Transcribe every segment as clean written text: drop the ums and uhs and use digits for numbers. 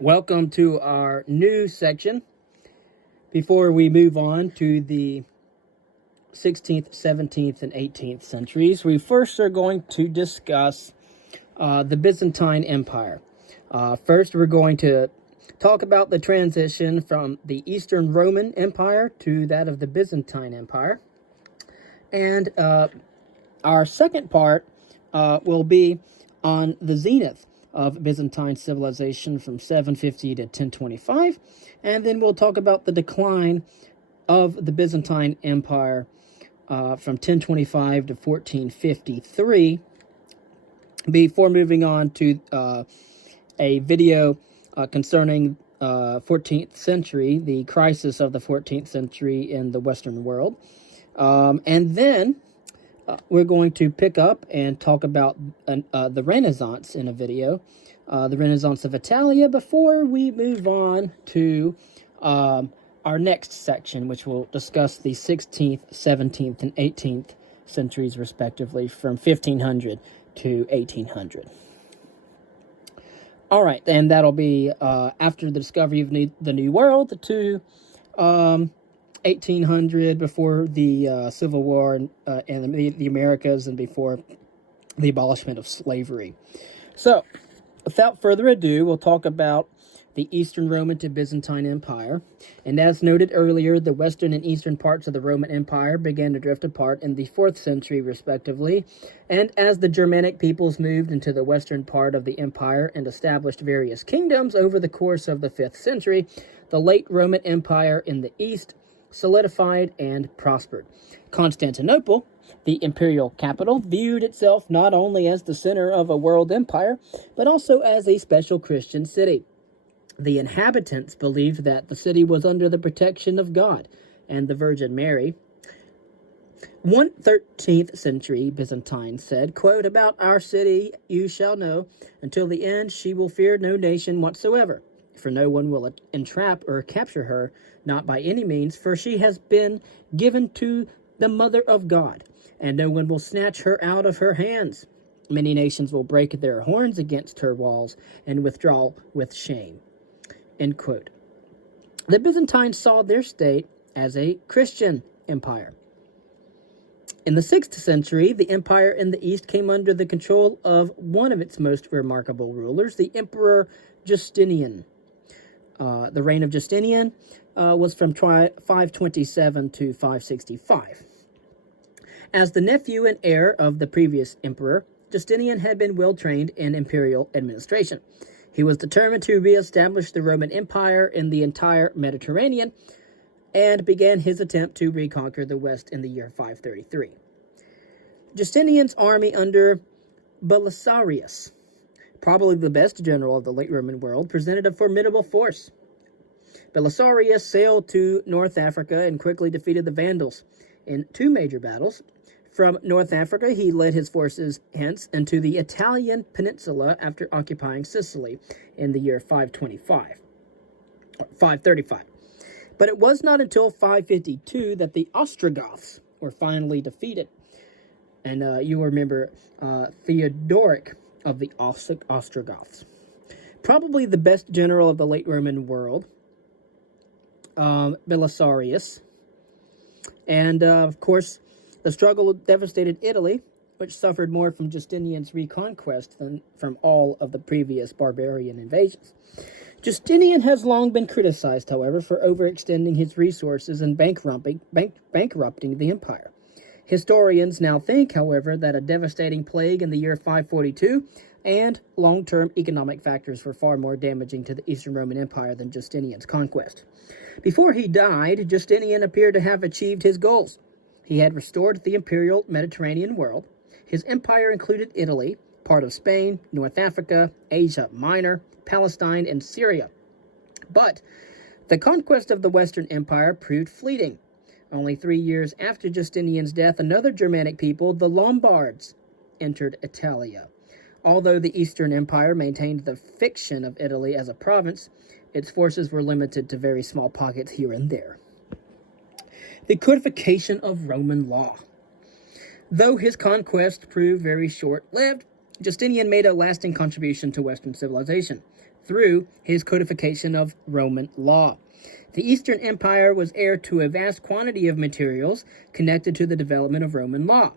Welcome to our new section. Before we move on to the 16th, 17th, and 18th centuries, we first are going to discuss the Byzantine Empire. First, we're going to talk about the transition from the Eastern Roman Empire to that of the Byzantine Empire. And our second part will be on the zenith of Byzantine civilization from 750 to 1025, and then we'll talk about the decline of the Byzantine Empire from 1025 to 1453, before moving on to a video concerning 14th century, the crisis of the 14th century in the Western world. And then we're going to pick up and talk about the Renaissance in a video, the Renaissance of Italia, before we move on to our next section, which will discuss the 16th, 17th, and 18th centuries, respectively, from 1500 to 1800. All right, and that'll be after the discovery of the New World to 1800, before the Civil War and the Americas, and before the abolishment of slavery. So, without further ado, we'll talk about the Eastern Roman to Byzantine Empire. And as noted earlier, the western and eastern parts of the Roman Empire began to drift apart in the 4th century, respectively. And as the Germanic peoples moved into the western part of the empire and established various kingdoms over the course of the 5th century, the late Roman Empire in the east solidified and prospered. Constantinople, the imperial capital, viewed itself not only as the center of a world empire, but also as a special Christian city. The inhabitants believed that the city was under the protection of God and the Virgin Mary. One 13th century Byzantine said, quote, "About our city you shall know, until the end she will fear no nation whatsoever. For no one will entrap or capture her, not by any means, for she has been given to the Mother of God, and no one will snatch her out of her hands. Many nations will break their horns against her walls and withdraw with shame." End quote. The Byzantines saw their state as a Christian empire. In the 6th century, the empire in the east came under the control of one of its most remarkable rulers, the Emperor Justinian. The reign of Justinian was from 527 to 565. As the nephew and heir of the previous emperor, Justinian had been well trained in imperial administration. He was determined to reestablish the Roman Empire in the entire Mediterranean and began his attempt to reconquer the West in the year 533. Justinian's army under Belisarius, probably the best general of the late Roman world, presented a formidable force. Belisarius sailed to North Africa and quickly defeated the Vandals in 2 major battles. From North Africa, he led his forces hence into the Italian peninsula after occupying Sicily in the year 535. But it was not until 552 that the Ostrogoths were finally defeated. And you remember Theodoric of the Ostrogoths. Probably the best general of the late Roman world, Belisarius. And, of course, the struggle devastated Italy, which suffered more from Justinian's reconquest than from all of the previous barbarian invasions. Justinian has long been criticized, however, for overextending his resources and bankrupting the empire. Historians now think, however, that a devastating plague in the year 542 and long-term economic factors were far more damaging to the Eastern Roman Empire than Justinian's conquest. Before he died, Justinian appeared to have achieved his goals. He had restored the imperial Mediterranean world. His empire included Italy, part of Spain, North Africa, Asia Minor, Palestine, and Syria. But the conquest of the Western Empire proved fleeting. Only 3 years after Justinian's death, another Germanic people, the Lombards, entered Italia. Although the Eastern Empire maintained the fiction of Italy as a province, its forces were limited to very small pockets here and there. The codification of Roman law. Though his conquest proved very short-lived, Justinian made a lasting contribution to Western civilization. through his codification of Roman law. The Eastern Empire was heir to a vast quantity of materials connected to the development of Roman law.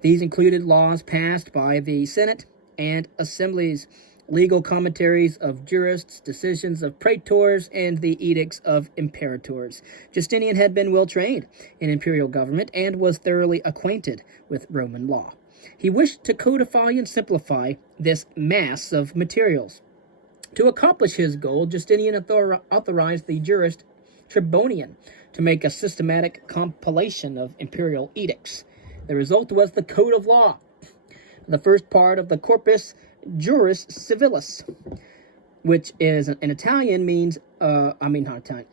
These included laws passed by the Senate and assemblies, legal commentaries of jurists, decisions of praetors, and the edicts of imperators. Justinian had been well trained in imperial government and was thoroughly acquainted with Roman law. He wished to codify and simplify this mass of materials. To accomplish his goal, Justinian authorized the jurist Tribonian to make a systematic compilation of imperial edicts. The result was the Code of Law, the first part of the Corpus Juris Civilis, which is in Italian means, not Italian,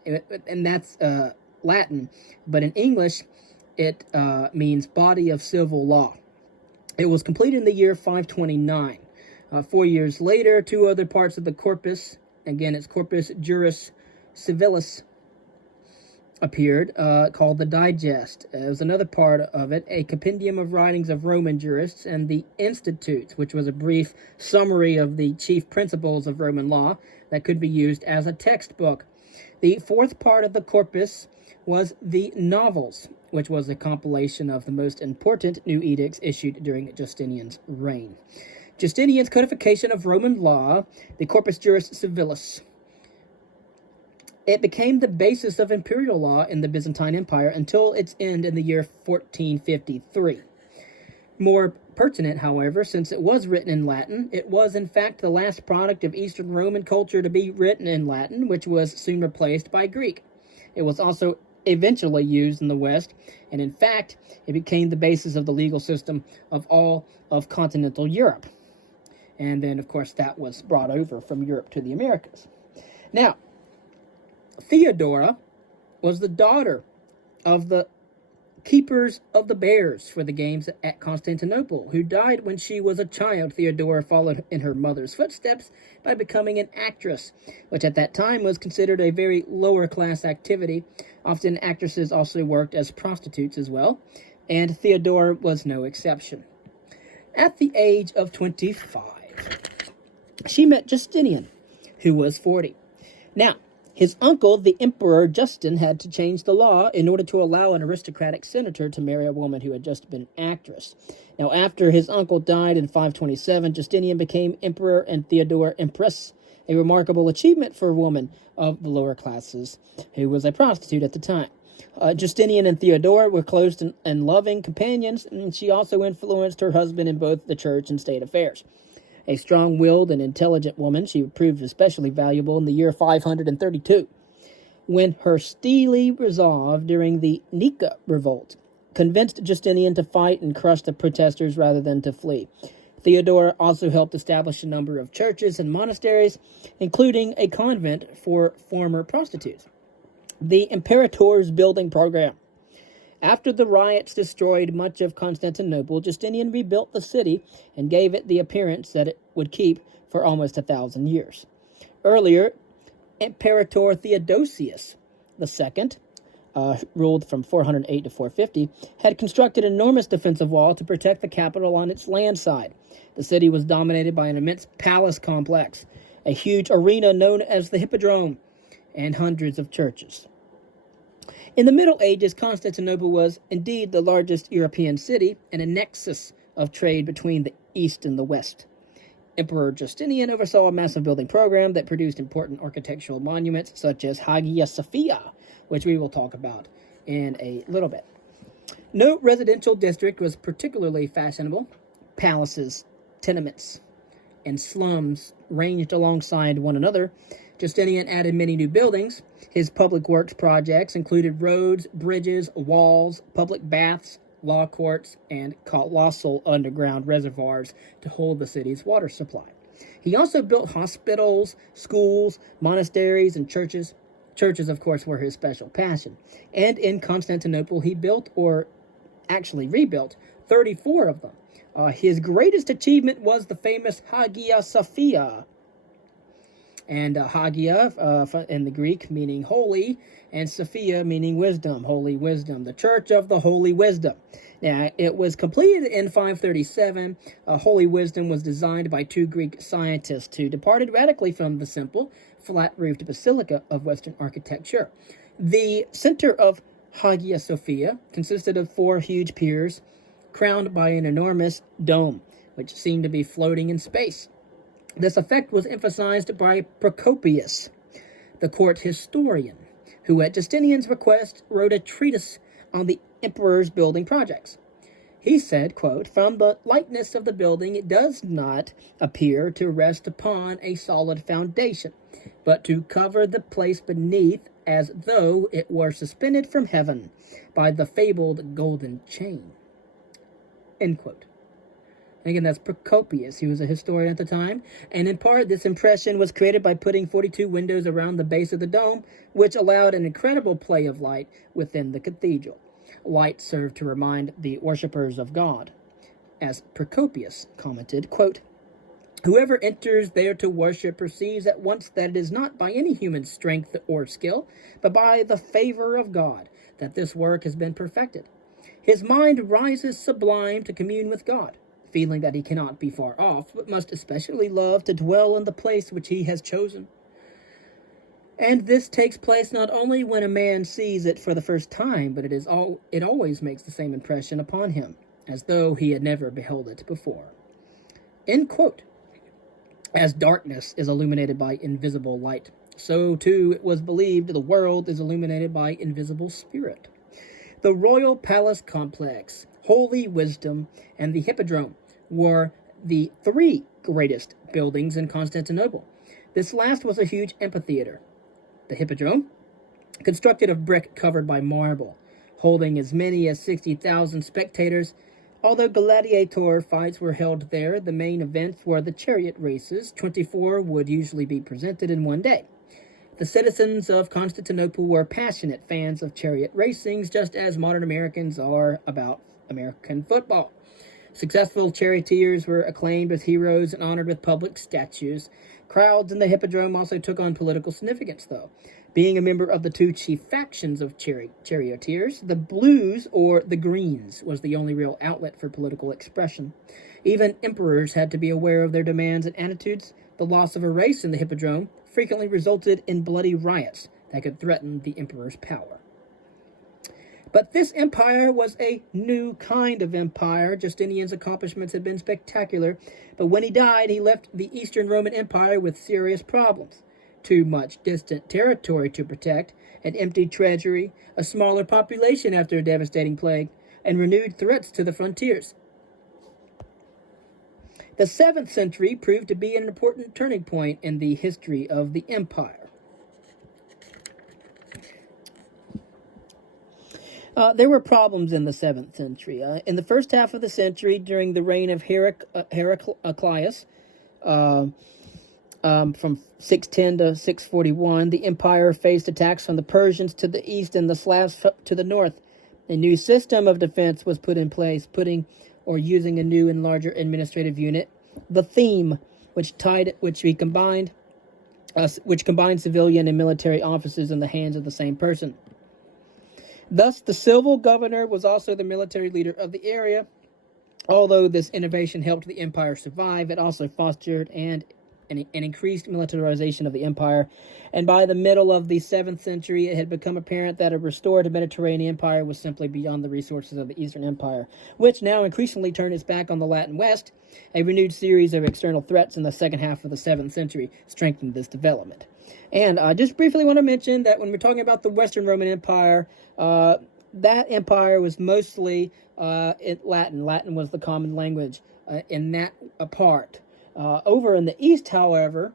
and that's Latin, but in English it means body of civil law. It was completed in the year 529. 4 years later, two other parts of the corpus, again it's Corpus Juris Civilis, appeared, called the Digest. It was another part of it, a compendium of writings of Roman jurists, and the Institutes, which was a brief summary of the chief principles of Roman law that could be used as a textbook. The fourth part of the corpus was the Novels, which was a compilation of the most important new edicts issued during Justinian's reign. Justinian's codification of Roman law, the Corpus Juris Civilis, it became the basis of imperial law in the Byzantine Empire until its end in the year 1453. More pertinent, however, since it was written in Latin, it was in fact the last product of Eastern Roman culture to be written in Latin, which was soon replaced by Greek. It was also eventually used in the West, and in fact, it became the basis of the legal system of all of continental Europe. And then, of course, that was brought over from Europe to the Americas. Now, Theodora was the daughter of the keepers of the bears for the games at Constantinople, who died when she was a child. Theodora followed in her mother's footsteps by becoming an actress, which at that time was considered a very lower-class activity. Often actresses also worked as prostitutes as well, and Theodora was no exception. At the age of 25, she met Justinian, who was 40. Now, his uncle, the Emperor Justin, had to change the law in order to allow an aristocratic senator to marry a woman who had just been an actress. Now, after his uncle died in 527, Justinian became emperor and Theodora empress, a remarkable achievement for a woman of the lower classes who was a prostitute at the time. Justinian and Theodora were close and loving companions, and she also influenced her husband in both the church and state affairs. A strong-willed and intelligent woman, she proved especially valuable in the year 532, when her steely resolve during the Nika revolt convinced Justinian to fight and crush the protesters rather than to flee. Theodora also helped establish a number of churches and monasteries, including a convent for former prostitutes. The Imperator's building program. After the riots destroyed much of Constantinople, Justinian rebuilt the city and gave it the appearance that it would keep for almost 1,000 years. Earlier, Imperator Theodosius II, ruled from 408 to 450, had constructed an enormous defensive wall to protect the capital on its land side. The city was dominated by an immense palace complex, a huge arena known as the Hippodrome, and hundreds of churches. In the Middle Ages, Constantinople was indeed the largest European city and a nexus of trade between the East and the West. Emperor Justinian oversaw a massive building program that produced important architectural monuments such as Hagia Sophia, which we will talk about in a little bit. No residential district was particularly fashionable. Palaces, tenements, and slums ranged alongside one another. Justinian added many new buildings. His public works projects included roads, bridges, walls, public baths, law courts, and colossal underground reservoirs to hold the city's water supply. He also built hospitals, schools, monasteries, and churches. Churches, of course, were his special passion. And in Constantinople, he built, or actually rebuilt, 34 of them. His greatest achievement was the famous Hagia Sophia. And Hagia, in the Greek, meaning holy, and Sophia, meaning wisdom, holy wisdom, the Church of the Holy Wisdom. Now, it was completed in 537. Holy Wisdom was designed by two Greek scientists who departed radically from the simple, flat-roofed basilica of Western architecture. The center of Hagia Sophia consisted of four huge piers crowned by an enormous dome, which seemed to be floating in space. This effect was emphasized by Procopius, the court historian, who at Justinian's request wrote a treatise on the emperor's building projects. He said, quote, "From the lightness of the building, it does not appear to rest upon a solid foundation, but to cover the place beneath as though it were suspended from heaven by the fabled golden chain." End quote. And again, that's Procopius. He was a historian at the time. And in part, this impression was created by putting 42 windows around the base of the dome, which allowed an incredible play of light within the cathedral. Light served to remind the worshippers of God. As Procopius commented, quote, "Whoever enters there to worship perceives at once that it is not by any human strength or skill, but by the favor of God, that this work has been perfected. His mind rises sublime to commune with God, feeling that he cannot be far off, but must especially love to dwell in the place which he has chosen. And this takes place not only when a man sees it for the first time, but it always makes the same impression upon him, as though he had never beheld it before." End quote. As darkness is illuminated by invisible light, so too it was believed the world is illuminated by invisible spirit. The royal palace complex, Holy Wisdom, and the Hippodrome were the three greatest buildings in Constantinople. This last was a huge amphitheater. The Hippodrome, constructed of brick covered by marble, holding as many as 60,000 spectators. Although gladiator fights were held there, the main events were the chariot races. 24 would usually be presented in one day. The citizens of Constantinople were passionate fans of chariot racings, just as modern Americans are about American football. Successful charioteers were acclaimed as heroes and honored with public statues. Crowds in the Hippodrome also took on political significance, though. Being a member of the two chief factions of charioteers, the Blues or the Greens was the only real outlet for political expression. Even emperors had to be aware of their demands and attitudes. The loss of a race in the Hippodrome frequently resulted in bloody riots that could threaten the emperor's power. But this empire was a new kind of empire. Justinian's accomplishments had been spectacular, but when he died, he left the Eastern Roman Empire with serious problems. Too much distant territory to protect, an empty treasury, a smaller population after a devastating plague, and renewed threats to the frontiers. The 7th century proved to be an important turning point in the history of the empire. There were problems in the 7th century. In the first half of the century, during the reign of Heraclius, from 610 to 641, the empire faced attacks from the Persians to the east and the Slavs to the north. A new system of defense was put in place, using a new and larger administrative unit, the theme, which combined civilian and military officers in the hands of the same person. Thus, the civil governor was also the military leader of the area. Although this innovation helped the empire survive, it also fostered an increased militarization of the empire. And by the middle of the 7th century, it had become apparent that a restored Mediterranean empire was simply beyond the resources of the Eastern Empire, which now increasingly turned its back on the Latin West. A renewed series of external threats in the second half of the 7th century strengthened this development. And I just briefly want to mention that when we're talking about the Western Roman Empire, that empire was mostly in Latin. Latin was the common language in that part. Over in the East, however,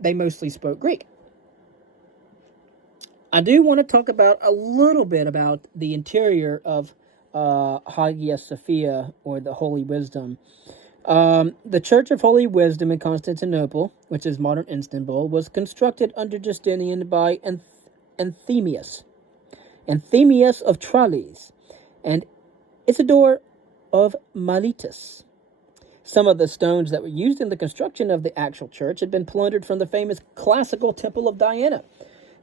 they mostly spoke Greek. I do want to talk about a little bit about the interior of Hagia Sophia, or the Holy Wisdom. The Church of Holy Wisdom in Constantinople, which is modern Istanbul, was constructed under Justinian by Anthemius of Tralles and Isidore of Miletus. Some of the stones that were used in the construction of the actual church had been plundered from the famous classical Temple of Diana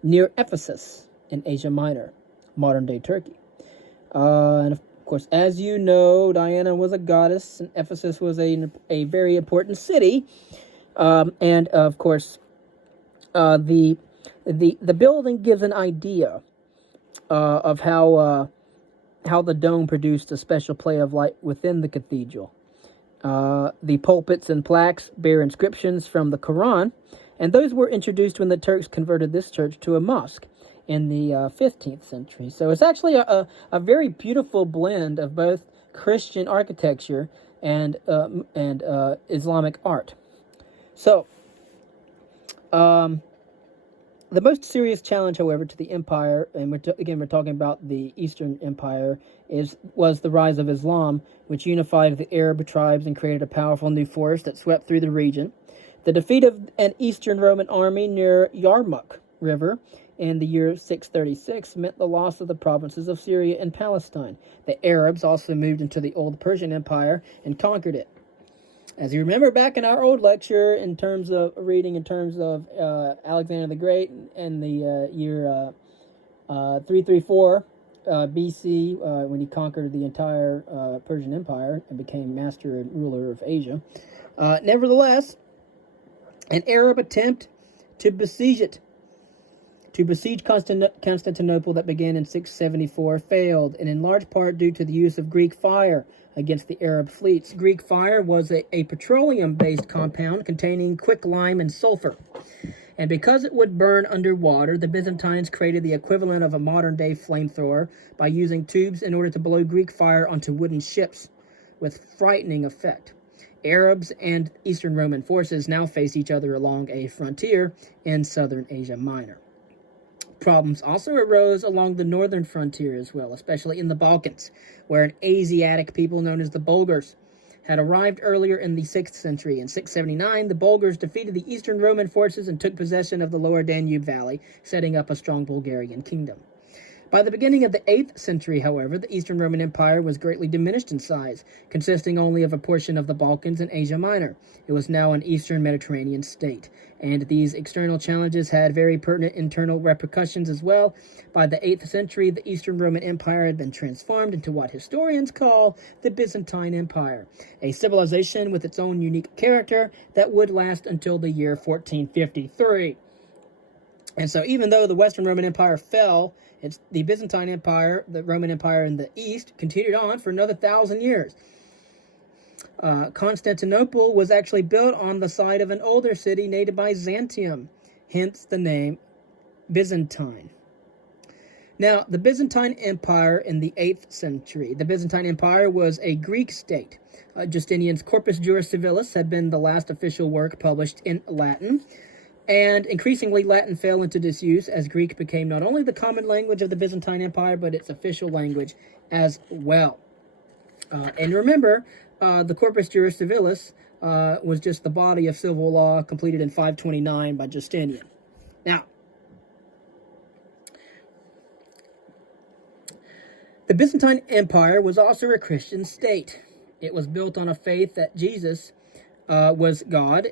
near Ephesus in Asia Minor, modern-day Turkey. And of course, as you know, Diana was a goddess, and Ephesus was a very important city. And of course, the building gives an idea of how the dome produced a special play of light within the cathedral. The pulpits and plaques bear inscriptions from the Quran, and those were introduced when the Turks converted this church to a mosque in the 15th century. So it's actually a very beautiful blend of both Christian architecture and Islamic art. So, the most serious challenge, however, to the empire, and we're talking about the Eastern Empire, was the rise of Islam, which unified the Arab tribes and created a powerful new force that swept through the region. The defeat of an Eastern Roman army near Yarmouk River in the year 636 meant the loss of the provinces of Syria and Palestine. The Arabs also moved into the old Persian Empire and conquered it. As you remember back in our old lecture, in terms of Alexander the Great and the year 334 BC, when he conquered the entire Persian Empire and became master and ruler of Asia. Nevertheless, an Arab attempt to besiege Constantinople that began in 674 failed, and in large part due to the use of Greek fire against the Arab fleets. Greek fire was a petroleum-based compound containing quicklime and sulfur. And because it would burn underwater, the Byzantines created the equivalent of a modern-day flamethrower by using tubes in order to blow Greek fire onto wooden ships with frightening effect. Arabs and Eastern Roman forces now faced each other along a frontier in southern Asia Minor. Problems also arose along the northern frontier as well, especially in the Balkans, where an Asiatic people known as the Bulgars had arrived earlier in the 6th century. In 679, the Bulgars defeated the Eastern Roman forces and took possession of the lower Danube Valley, setting up a strong Bulgarian kingdom. By the beginning of the 8th century, however, the Eastern Roman Empire was greatly diminished in size, consisting only of a portion of the Balkans and Asia Minor. It was now an Eastern Mediterranean state, and these external challenges had very pertinent internal repercussions as well. By the 8th century, the Eastern Roman Empire had been transformed into what historians call the Byzantine Empire, a civilization with its own unique character that would last until the year 1453. And so even though the Western Roman Empire fell, the Byzantine Empire, the Roman Empire in the east, continued on for another 1,000 years. Constantinople was actually built on the site of an older city named Byzantium, hence the name Byzantine. Now, the Byzantine Empire in the 8th century. The Byzantine Empire was a Greek state. Justinian's Corpus Juris Civilis had been the last official work published in Latin. And increasingly, Latin fell into disuse as Greek became not only the common language of the Byzantine Empire, but its official language as well. And remember, the Corpus Juris Civilis was just the body of civil law completed in 529 by Justinian. Now, the Byzantine Empire was also a Christian state. It was built on a faith that Jesus was God,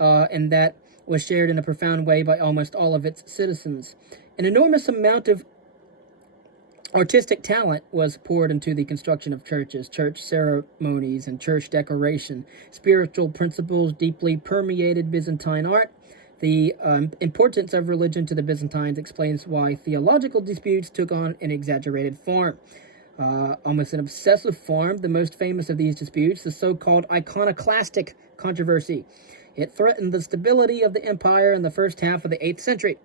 and that was shared in a profound way by almost all of its citizens. An enormous amount of artistic talent was poured into the construction of churches, church ceremonies, and church decoration. Spiritual principles deeply permeated Byzantine art. The importance of religion to the Byzantines explains why theological disputes took on an exaggerated form. Almost an obsessive form. The most famous of these disputes, the so-called iconoclastic controversy. It threatened the stability of the empire in the first half of the 8th century.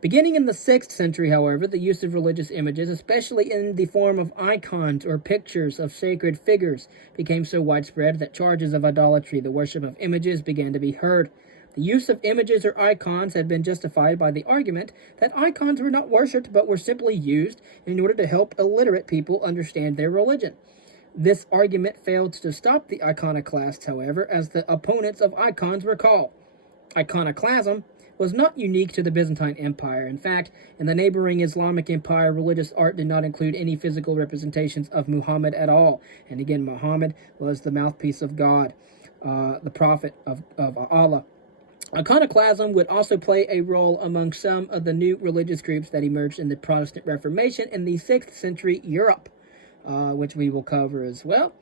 Beginning in the 6th century, however, the use of religious images, especially in the form of icons or pictures of sacred figures, became so widespread that charges of idolatry, the worship of images, began to be heard. The use of images or icons had been justified by the argument that icons were not worshipped but were simply used in order to help illiterate people understand their religion. This argument failed to stop the iconoclasts, however, as the opponents of icons recall. Iconoclasm was not unique to the Byzantine Empire. In fact, in the neighboring Islamic Empire, religious art did not include any physical representations of Muhammad at all. And again, Muhammad was the mouthpiece of God, the prophet of Allah. Iconoclasm would also play a role among some of the new religious groups that emerged in the Protestant Reformation in the 6th century Europe. which we will cover as well.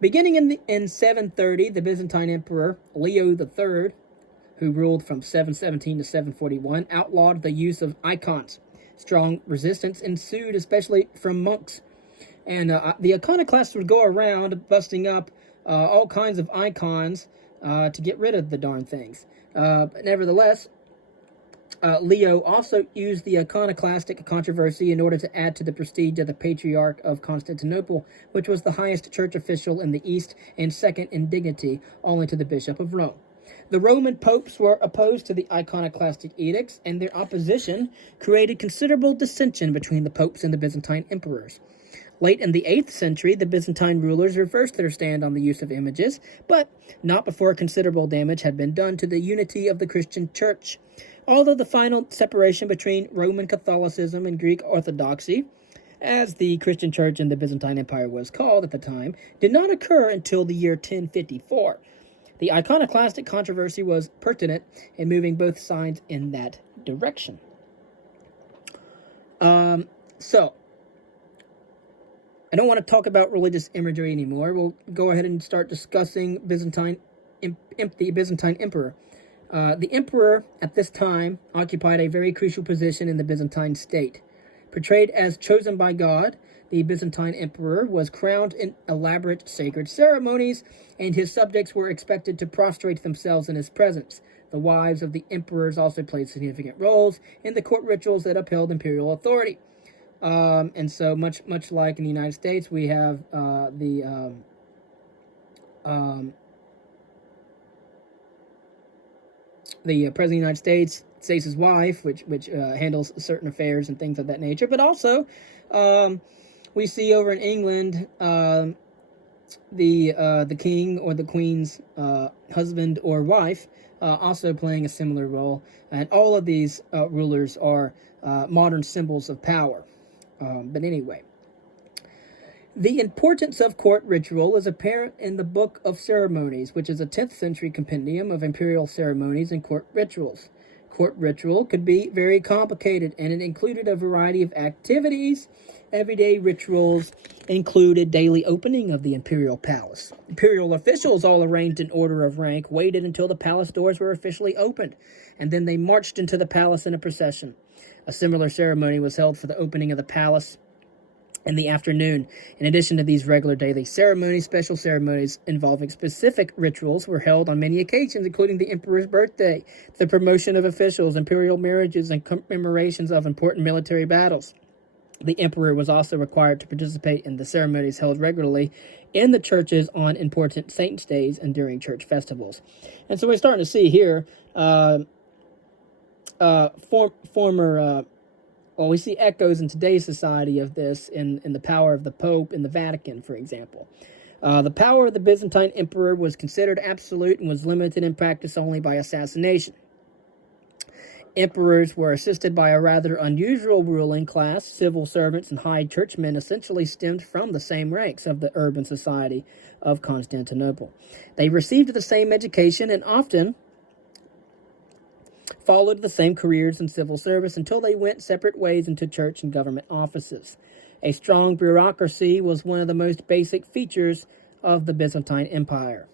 Beginning in 730, the Byzantine Emperor Leo III, who ruled from 717 to 741, outlawed the use of icons. Strong resistance ensued, especially from monks. And the iconoclasts would go around busting up all kinds of icons to get rid of the darn things. But nevertheless, Leo also used the iconoclastic controversy in order to add to the prestige of the Patriarch of Constantinople, which was the highest church official in the East and second in dignity, only to the Bishop of Rome. The Roman popes were opposed to the iconoclastic edicts, and their opposition created considerable dissension between the popes and the Byzantine emperors. Late in the 8th century, the Byzantine rulers reversed their stand on the use of images, but not before considerable damage had been done to the unity of the Christian church. Although the final separation between Roman Catholicism and Greek Orthodoxy, as the Christian church in the Byzantine Empire was called at the time, did not occur until the year 1054. The iconoclastic controversy was pertinent in moving both sides in that direction. So, I don't want to talk about religious imagery anymore. We'll go ahead and start discussing the Byzantine emperor. The emperor at this time occupied a very crucial position in the Byzantine state. Portrayed as chosen by God, the Byzantine emperor was crowned in elaborate sacred ceremonies, and his subjects were expected to prostrate themselves in his presence. The wives of the emperors also played significant roles in the court rituals that upheld imperial authority. And so much like in the United States, we have the President of the United States, his wife, which handles certain affairs and things of that nature. But also, we see over in England the king or the queen's husband or wife also playing a similar role. And all of these rulers are modern symbols of power. But anyway, the importance of court ritual is apparent in the Book of Ceremonies, which is a 10th century compendium of imperial ceremonies and court rituals. Court ritual could be very complicated, and it included a variety of activities. Everyday rituals included daily opening of the imperial palace. Imperial officials, all arranged in order of rank, waited until the palace doors were officially opened, and then they marched into the palace in a procession. A similar ceremony was held for the opening of the palace in the afternoon. In addition to these regular daily ceremonies, special ceremonies involving specific rituals were held on many occasions, including the emperor's birthday, the promotion of officials, imperial marriages, and commemorations of important military battles. The emperor was also required to participate in the ceremonies held regularly in the churches on important saints' days and during church festivals. And so we're starting to see here we see echoes in today's society of this in the power of the Pope in the Vatican, for example. The power of the Byzantine emperor was considered absolute and was limited in practice only by assassination. Emperors were assisted by a rather unusual ruling class. Civil servants and high churchmen essentially stemmed from the same ranks of the urban society of Constantinople. They received the same education and often followed the same careers in civil service until they went separate ways into church and government offices. A strong bureaucracy was one of the most basic features of the Byzantine Empire.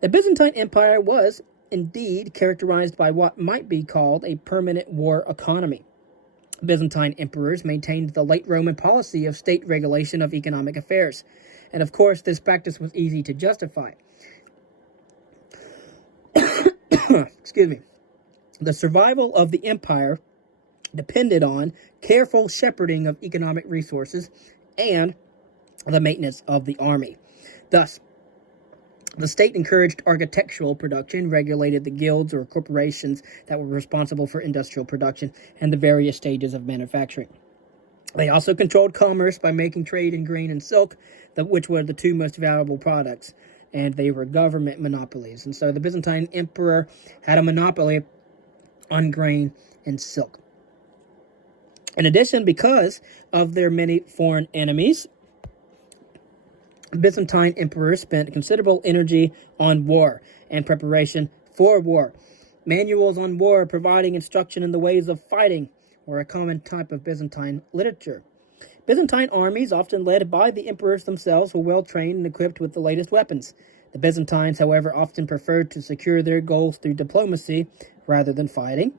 The Byzantine Empire was indeed characterized by what might be called a permanent war economy. Byzantine emperors maintained the late Roman policy of state regulation of economic affairs, and of course this practice was easy to justify. Excuse me. The survival of the empire depended on careful shepherding of economic resources and the maintenance of the army. Thus, the state encouraged architectural production, regulated the guilds or corporations that were responsible for industrial production and the various stages of manufacturing. They also controlled commerce by making trade in grain and silk, which were the two most valuable products, and they were government monopolies. And so the Byzantine emperor had a monopoly on grain and silk. In addition, because of their many foreign enemies, Byzantine emperors spent considerable energy on war and preparation for war. Manuals on war providing instruction in the ways of fighting were a common type of Byzantine literature. Byzantine armies, often led by the emperors themselves, were well trained and equipped with the latest weapons. The Byzantines, however, often preferred to secure their goals through diplomacy rather than fighting.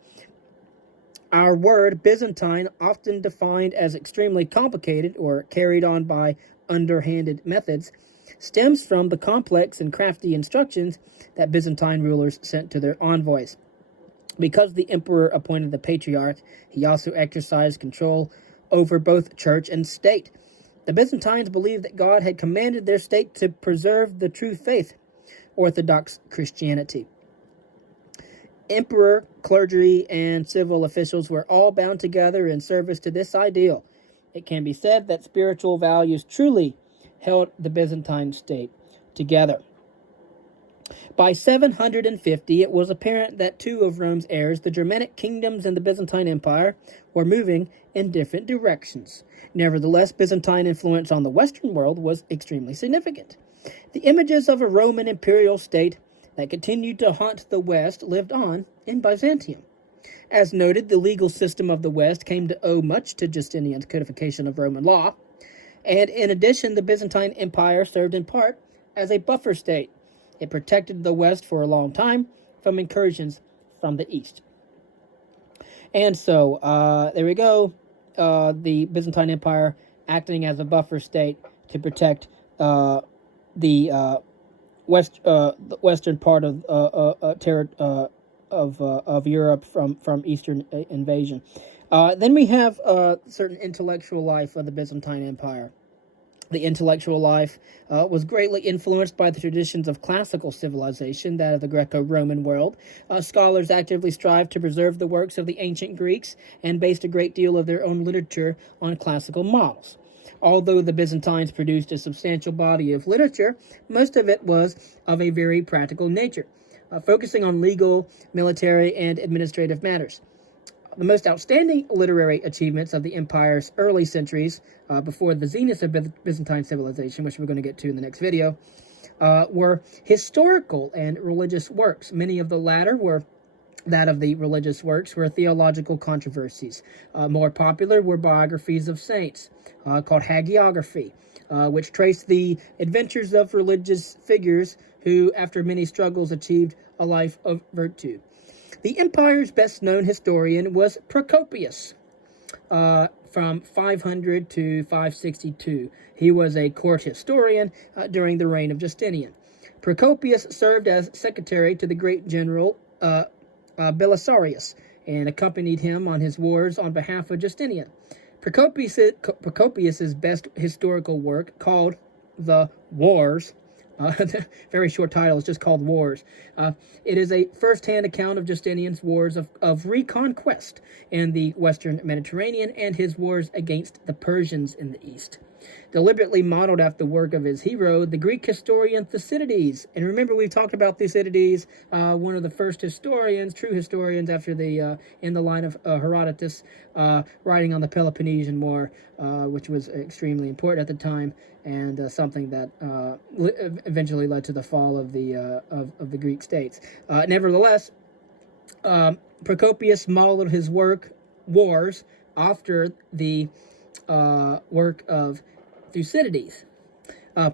Our word Byzantine, often defined as extremely complicated or carried on by underhanded methods, stems from the complex and crafty instructions that Byzantine rulers sent to their envoys. Because the emperor appointed the patriarch, he also exercised control over both church and state. The Byzantines believed that God had commanded their state to preserve the true faith, Orthodox Christianity. Emperor, clergy, and civil officials were all bound together in service to this ideal. It can be said that spiritual values truly held the Byzantine state together. By 750, it was apparent that two of Rome's heirs, the Germanic kingdoms and the Byzantine Empire, were moving in different directions. Nevertheless, Byzantine influence on the Western world was extremely significant. The images of a Roman imperial state that continued to haunt the West lived on in Byzantium. As noted, the legal system of the West came to owe much to Justinian's codification of Roman law, and in addition, the Byzantine Empire served in part as a buffer state. It protected the West for a long time from incursions from the East. And so, there we go. The Byzantine Empire acting as a buffer state to protect the western part of Europe from Eastern invasion. Then we have certain intellectual life of the Byzantine Empire. The intellectual life was greatly influenced by the traditions of classical civilization, that of the Greco-Roman world. Scholars actively strived to preserve the works of the ancient Greeks and based a great deal of their own literature on classical models. Although the Byzantines produced a substantial body of literature, most of it was of a very practical nature, focusing on legal, military, and administrative matters. The most outstanding literary achievements of the empire's early centuries, before the zenith of Byzantine civilization, which we're going to get to in the next video, were historical and religious works. Many of the latter were that of the religious works were theological controversies. More popular were biographies of saints, called hagiography, which traced the adventures of religious figures who, after many struggles, achieved a life of virtue. The empire's best-known historian was Procopius, from 500 to 562. He was a court historian during the reign of Justinian. Procopius served as secretary to the great general Belisarius and accompanied him on his wars on behalf of Justinian. Procopius's best historical work, called The Wars, very short title, it's just called Wars. It is a first-hand account of Justinian's wars of reconquest in the Western Mediterranean and his wars against the Persians in the East. Deliberately modeled after the work of his hero, the Greek historian Thucydides. And remember, we've talked about Thucydides, one of the first historians, true historians, after the in the line of Herodotus, writing on the Peloponnesian War, which was extremely important at the time, and something that eventually led to the fall of the Greek states. Nevertheless, Procopius modeled his work, Wars, after the work of Thucydides.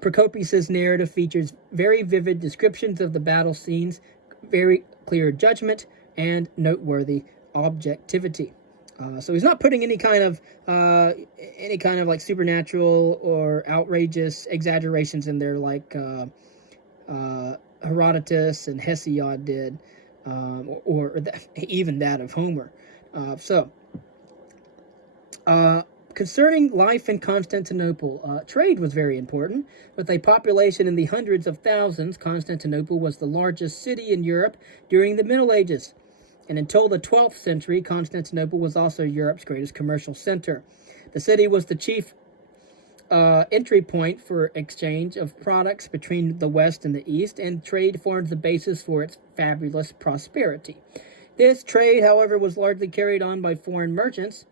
Procopius's narrative features very vivid descriptions of the battle scenes, very clear judgment, and noteworthy objectivity. So he's not putting any kind of like supernatural or outrageous exaggerations in there like Herodotus and Hesiod did, or even that of Homer. Concerning life in Constantinople, trade was very important. With a population in the hundreds of thousands, Constantinople was the largest city in Europe during the Middle Ages. And until the 12th century, Constantinople was also Europe's greatest commercial center. The city was the chief entry point for exchange of products between the West and the East, and trade formed the basis for its fabulous prosperity. This trade, however, was largely carried on by foreign merchants.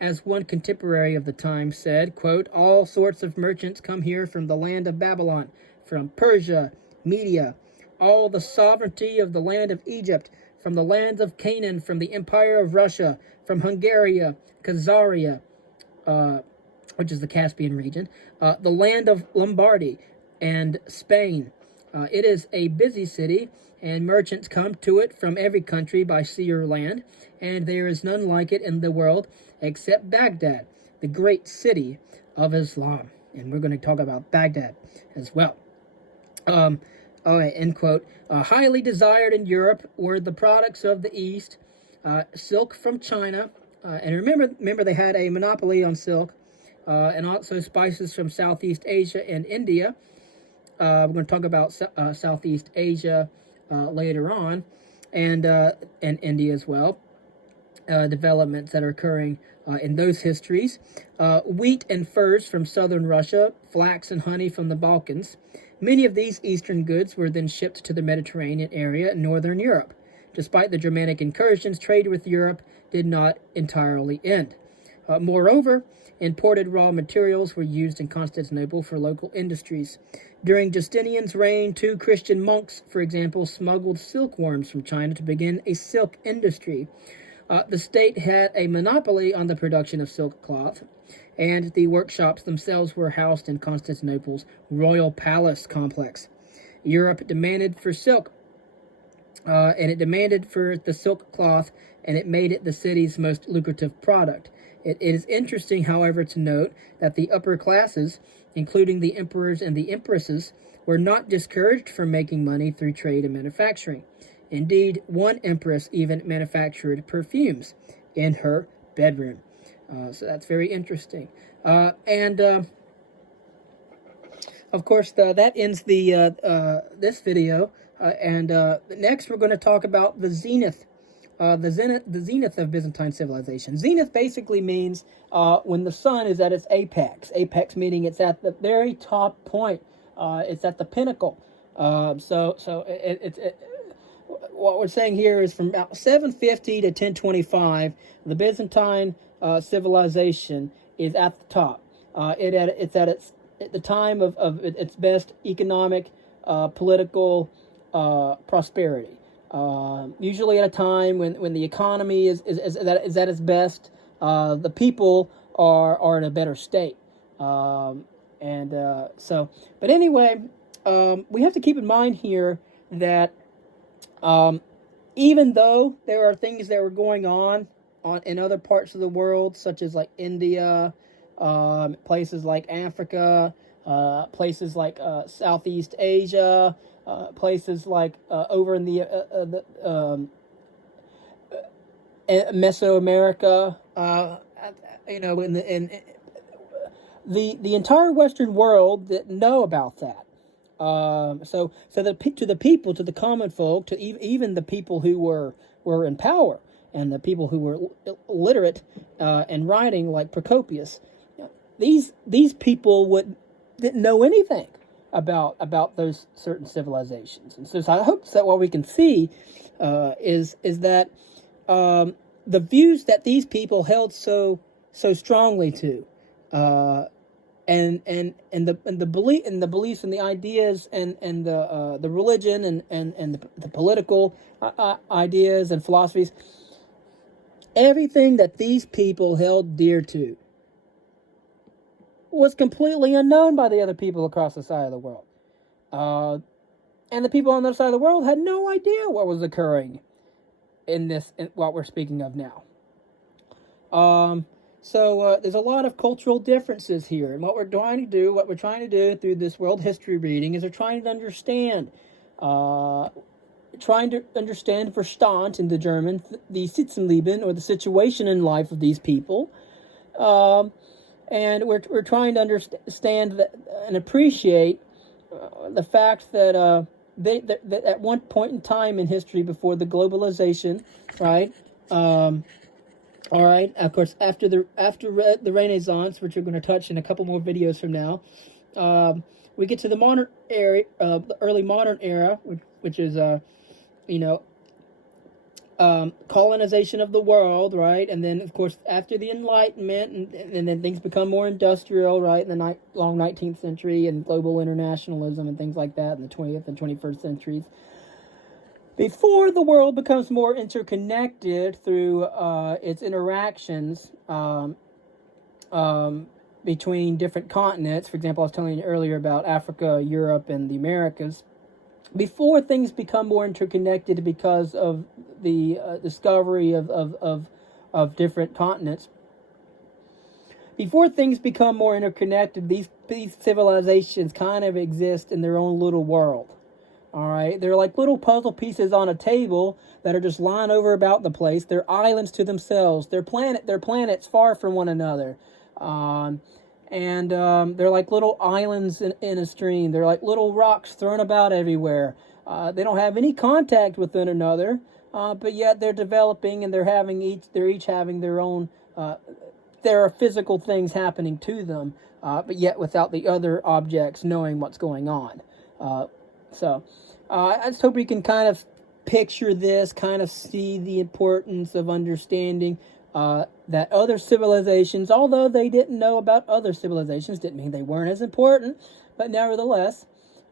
As one contemporary of the time said, quote, "All sorts of merchants come here from the land of Babylon, from Persia, Media, all the sovereignty of the land of Egypt, from the lands of Canaan, from the empire of Russia, from Hungary, Khazaria, which is the Caspian region, the land of Lombardy and Spain. It is a busy city, and merchants come to it from every country by sea or land, and there is none like it in the world except Baghdad, the great city of Islam. And we're going to talk about Baghdad as well. End quote. Highly desired in Europe were the products of the East, silk from China, and remember they had a monopoly on silk, and also spices from Southeast Asia and India. We're going to talk about Southeast Asia later on, and India as well. Developments that are occurring in those histories. Wheat and furs from southern Russia, flax and honey from the Balkans. Many of these eastern goods were then shipped to the Mediterranean area in northern Europe. Despite the Germanic incursions, trade with Europe did not entirely end. Moreover, imported raw materials were used in Constantinople for local industries. During Justinian's reign, 2 Christian monks, for example, smuggled silkworms from China to begin a silk industry. The state had a monopoly on the production of silk cloth, and the workshops themselves were housed in Constantinople's royal palace complex. Europe demanded for silk, and it demanded for the silk cloth, and it made it the city's most lucrative product. It is interesting, however, to note that the upper classes, including the emperors and the empresses, were not discouraged from making money through trade and manufacturing. Indeed, one empress even manufactured perfumes in her bedroom. So that's very interesting. Of course, that ends this video. Next, we're going to talk about the zenith of Byzantine civilization. Zenith basically means when the sun is at its apex. Apex meaning it's at the very top point. It's at the pinnacle. What we're saying here is from about 750 to 1025, the Byzantine civilization is at the top. It's at the time of its best economic, political prosperity. Usually at a time when the economy is at its best, the people are in a better state. But anyway, we have to keep in mind here that even though there are things that were going on in other parts of the world, such as like India, places like Africa, places like Southeast Asia, places like over in the Mesoamerica, in the entire Western world didn't know about that. To the common folk, to even the people who were in power, and the people who were literate and writing, like Procopius, these people didn't know anything about those certain civilizations. And so I hope that what we can see is that the views that these people held so strongly to, and the beliefs and the ideas and the religion and the political ideas and philosophies, everything that these people held dear to was completely unknown by the other people across the side of the world. And the people on the other side of the world had no idea what was occurring in what we're speaking of now. So there's a lot of cultural differences here. And what we're trying to do through this world history reading is we're trying to understand, verstand in the German, the Sitzenleben, or the situation in life of these people. And we're trying to understand and appreciate the fact that that at one point in time in history before the globalization, right? All right. Of course, after the Renaissance, which we're going to touch in a couple more videos from now, we get to the modern era, the early modern era, which is colonization of the world, right? And then, of course, after the Enlightenment, and then things become more industrial, right? In the long 19th century, and global internationalism and things like that in the 20th and 21st centuries. Before the world becomes more interconnected through its interactions between different continents. For example, I was telling you earlier about Africa, Europe, and the Americas. Before things become more interconnected because of the discovery of different continents, before things become more interconnected, these civilizations kind of exist in their own little world. All right, they're like little puzzle pieces on a table that are just lying over about the place. They're islands to themselves. They're planets far from one another, they're like little islands in a stream. They're like little rocks thrown about everywhere. They don't have any contact with one another, but yet they're developing, and they're each having their own. There are physical things happening to them, but yet without the other objects knowing what's going on. I just hope you can kind of picture this, kind of see the importance of understanding that other civilizations, although they didn't know about other civilizations, didn't mean they weren't as important, but nevertheless,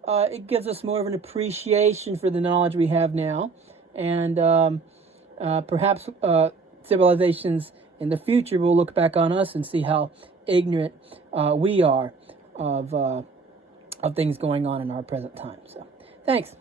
it gives us more of an appreciation for the knowledge we have now, and perhaps civilizations in the future will look back on us and see how ignorant we are of things going on in our present time. So, thanks.